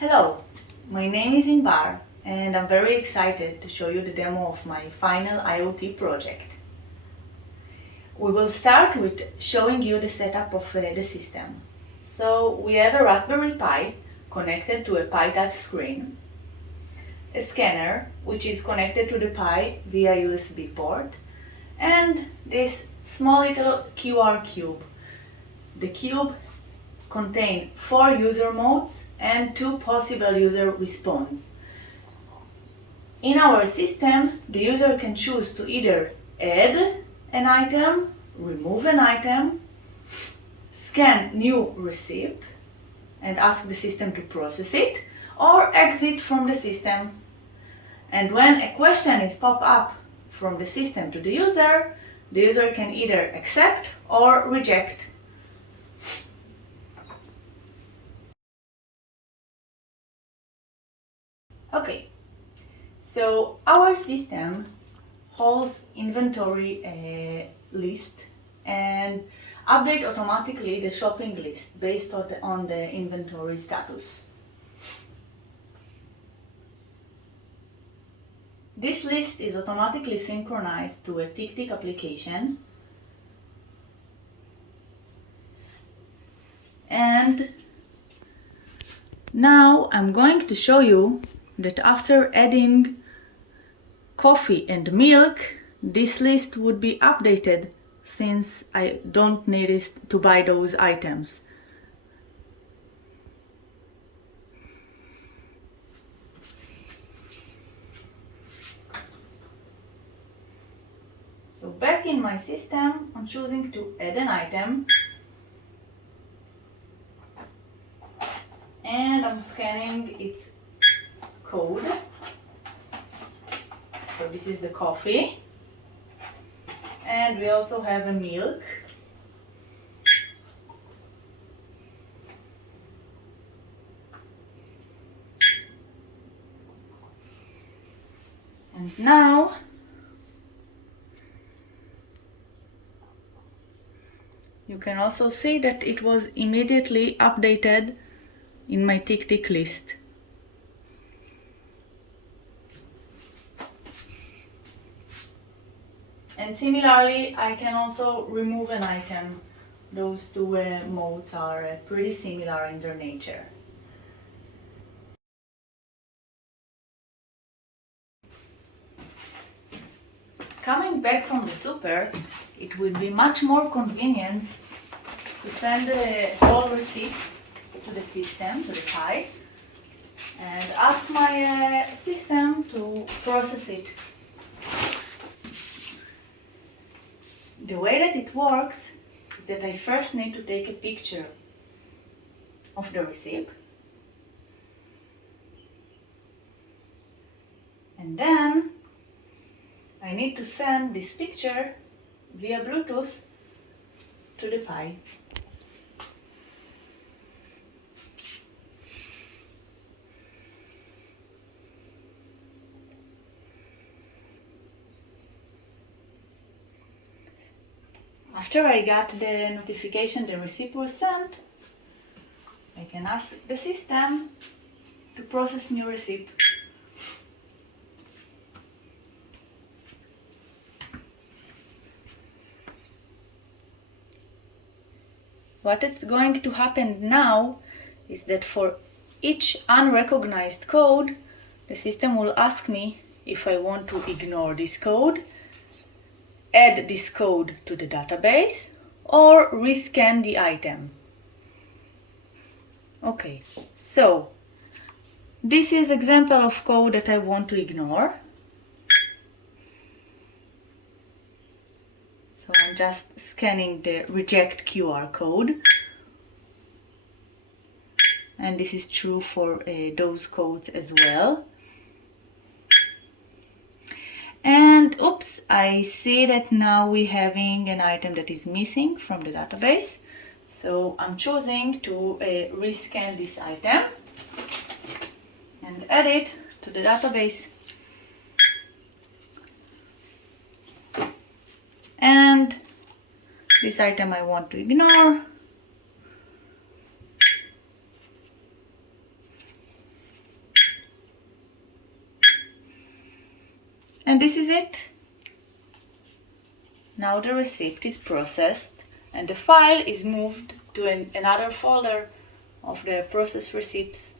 Hello, my name is Inbar and I'm very excited to show you the demo of my final IoT project. We will start with showing you the setup of the system. So we have a Raspberry Pi connected to a Pi touch screen, a scanner which is connected to the Pi via USB port, and this small little QR cube. The cube contains 4 user modes and 2 possible user responses. In our system, the user can choose to either add an item, remove an item, scan new receipt and ask the system to process it, or exit from the system. And when a question is pop up from the system to the user can either accept or reject. Okay, so our system holds inventory list and update automatically the shopping list based on the inventory status. This list is automatically synchronized to a TickTick application, and now I'm going to show you that after adding coffee and milk, this list would be updated since I don't need it to buy those items. So back in my system, I'm choosing to add an item and I'm scanning its code. So this is the coffee, and we also have a milk. And now you can also see that it was immediately updated in my TickTick list. And similarly, I can also remove an item. Those two modes are pretty similar in their nature. Coming back from the super, it would be much more convenient to send the whole receipt to the system, to the Pi, and ask my system to process it. The way that it works is that I first need to take a picture of the receipt, and then I need to send this picture via Bluetooth to the Pi. After I got the notification the receipt was sent, I can ask the system to process new receipt. What is going to happen now is that for each unrecognized code, the system will ask me if I want to ignore this code, add this code to the database, or rescan the item. Okay, so this is example of code that I want to ignore. So I'm just scanning the reject QR code. And this is true for those codes as well. And oops, I see that now we're having an item that is missing from the database. So I'm choosing to rescan this item and add it to the database. And this item I want to ignore. And this is it. Now the receipt is processed and the file is moved to another folder of the process receipts.